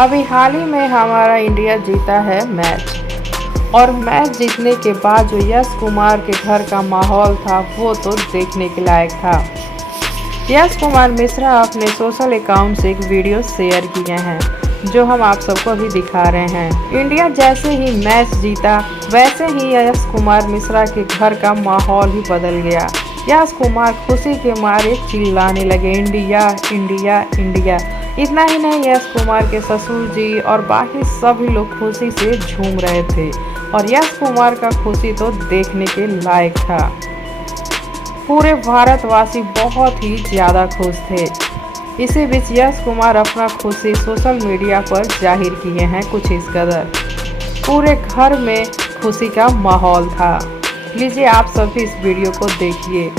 अभी हाल ही में हमारा इंडिया जीता है मैच, और मैच जीतने के बाद जो यश कुमार के घर का माहौल था वो तो देखने के लायक था। यश कुमार मिश्रा अपने सोशल अकाउंट से एक वीडियो शेयर किए हैं जो हम आप सबको अभी दिखा रहे हैं। इंडिया जैसे ही मैच जीता वैसे ही यश कुमार मिश्रा के घर का माहौल ही बदल गया। यश कुमार खुशी के मारे चिल्लाने लगे, इंडिया इंडिया इंडिया। इतना ही नहीं, यश कुमार के ससुर जी और बाकी सभी लोग खुशी से झूम रहे थे और यश कुमार का खुशी तो देखने के लायक था। पूरे भारतवासी बहुत ही ज़्यादा खुश थे। इसी बीच यश कुमार अपना खुशी सोशल मीडिया पर जाहिर किए हैं कुछ इस कदर। पूरे घर में खुशी का माहौल था। लीजिए आप सभी इस वीडियो को देखिए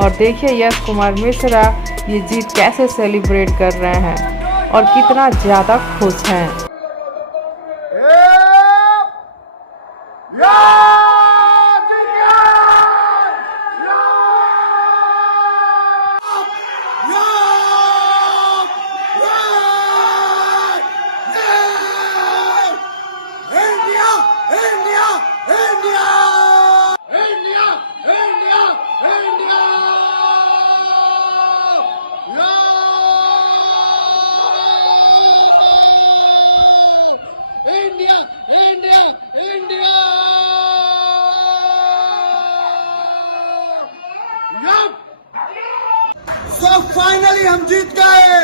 और देखिए यश कुमार मिश्रा ये जीत कैसे सेलिब्रेट कर रहे हैं और कितना ज़्यादा खुश हैं। So finally हम जीत गए।